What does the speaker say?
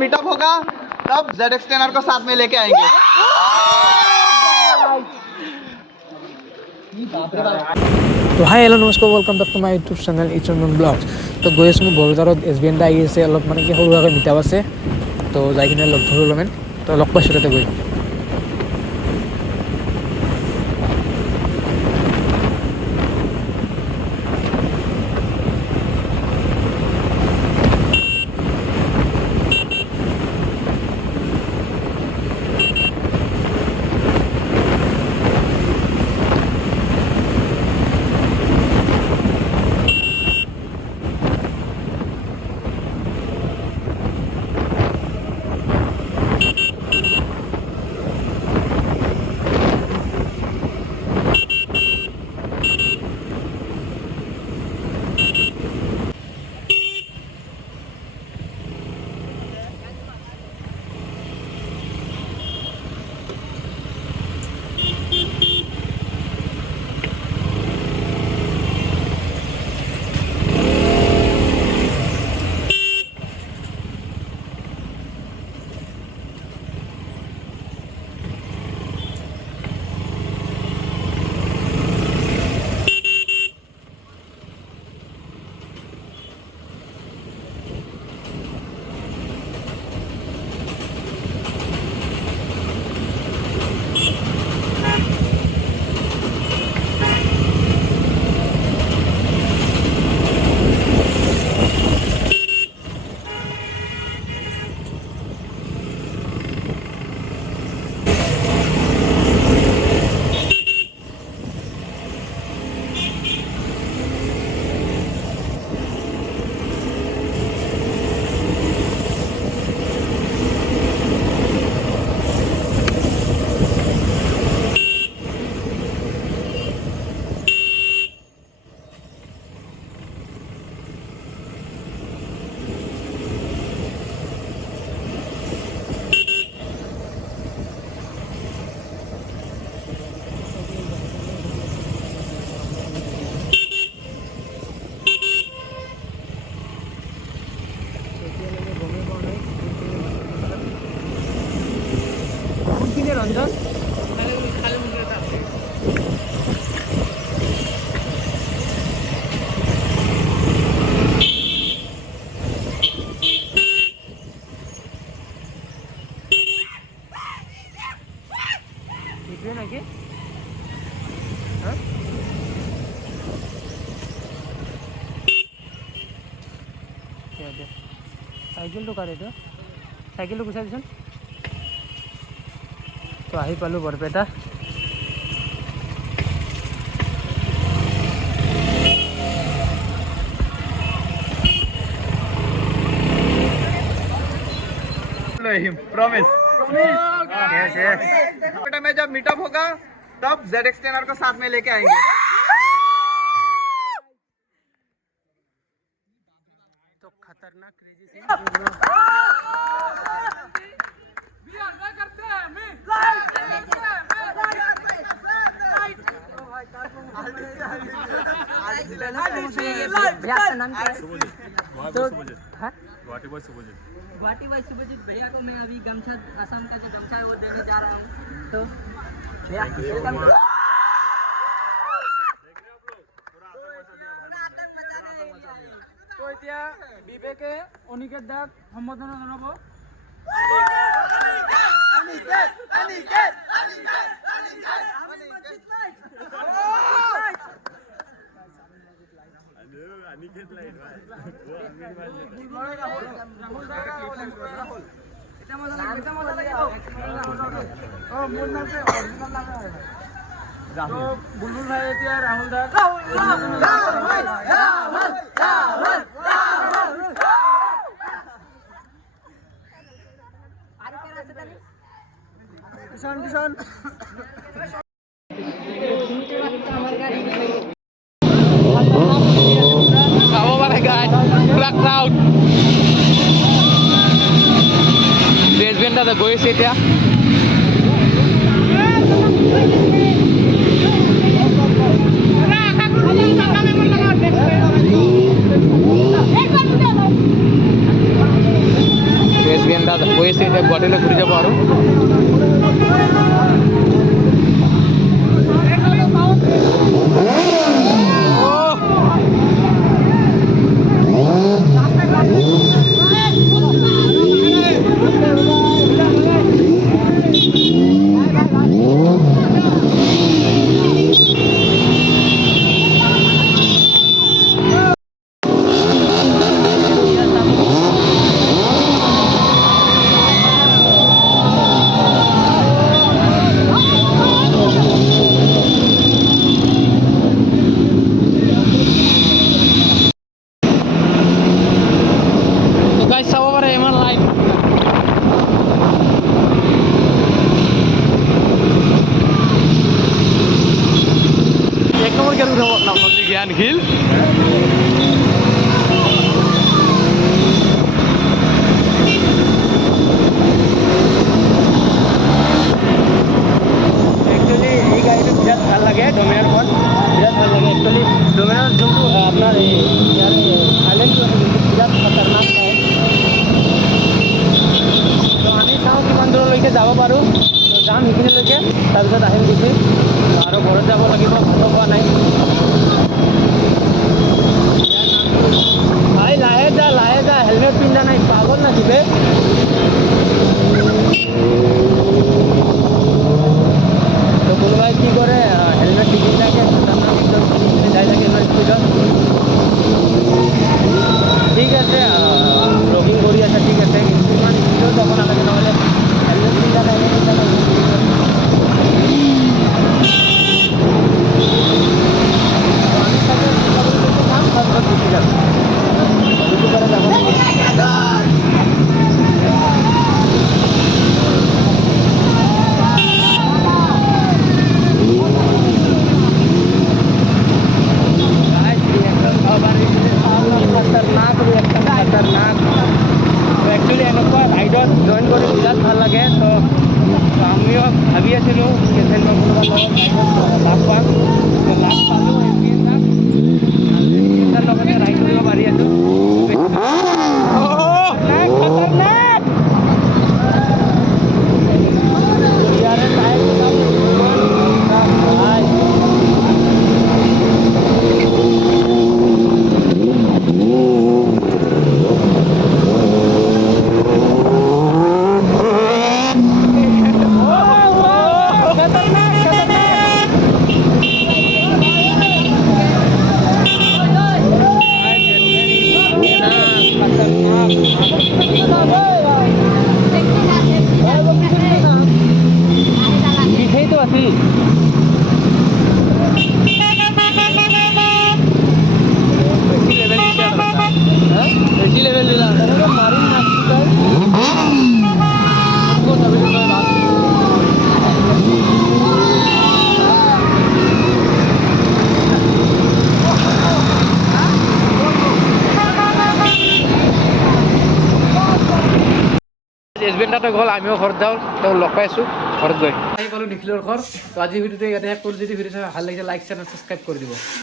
मीटअप होगा तब ZX10R को साथ में लेके आएंगे। तो हाई हेलो नमस्कार welcome back to my YouTube channel इचन ब्लॉग्स। तो गई आছোঁ বৰজাৰত SBN আহি আছে, অলপ মানে কি সৰুকৈ মিটাপ আছে, তো যাই কিনে লগ ধৰোঁ অলপমান। তো লগ পাইছোঁ তাতে গৈ। रंजन ना कि साइकिल तो करे तो साइकिल तो गुसा दिसन। तो आही पालो बरपेटा। Promise yes yes. बेटा में जब मीटअप होगा तब ZX10R को साथ में लेके आएंगे। तो खतरनाक क्रेजी सी गुवाहाटी भाई सुभजीत भैया को मैं अभी गमछा असम का जो गमछा है वो देने जा रहा हूँ। तो भैया तो এতিয়া বিবেকে অনিকেত দাক সম্বোধন জনাব। বুলবুল ভাই এতিয়া ৰাহুল দা किसान किसान Kamu mana guys? Crack crowd. Basement ada goi seat ya. গৈ আছে এতিয়া গুৱাহাটীলৈ ঘূৰি যাব আৰু চাব পাৰে ইমান লাইট এক নম্বৰ গেট উঠাব নাম জ্ঞান শিল একচুৱেলি এই গাড়ীটো বিৰাট ভাল লাগে ডমিনাৰখন বিৰাট ভাল লাগে একচুৱেলি ডমিনাৰ যোনটো আপোনাৰ এই ইয়াৰে চাইলেণ্টটো আছে যোনটো বিৰাট খতৰনাক হয় তো আমি চাওঁ কিমান দূৰলৈকে যাব পাৰোঁ তো যাম সেইখিনিলৈকে তাৰপিছত আহিম গুচি আৰু ঘৰত যাব লাগিব ভাত খোৱা নাই ভাই লাহে যা হেলমেট পিন্ধা নাই পাগল নাচিবে তো কোনোবাই কি কৰে হেলমেট পিন্ধি থাকে একদম যাই থাকে ইমান স্পীডত ঠিক আছে ব্লগিং কৰি আছে ঠিক আছে কিন্তু ইমান স্পীডত যাব নালাগে নহ'লে হেলমেট পিন্ধা নাই আমি চাগে যাম তাৰপিছত গুচি যাম সেইটো পাৰে যাব একচুৱেলি এনেকুৱা ৰাইডত জইন কৰি বিৰাট ভাল লাগে তো আমিও ভাবি আছিলোঁ কেইজন কোনোবা লগত ৰাইডত লাভ পাম তো লাভ পালোঁ তাৰ লগতে ৰাইড কৰিব পাৰি আছোঁ ইয়াৰে পিঠেই তো আছি বেছি লেভেল দিলা মাৰি এছবেণ্ডাটো গ'ল আমিও ঘৰত যাওঁ তেওঁ লগ পাইছোঁ ঘৰত গৈ আহি পালোঁ নিখিলৰ ঘৰ তো আজি ভিডিঅ'টো ইয়াতে শেষ কৰোঁ যদি ভিডিঅ' ভাল লাগিছে লাইক চেনেল ছাবস্ক্ৰাইব কৰি দিব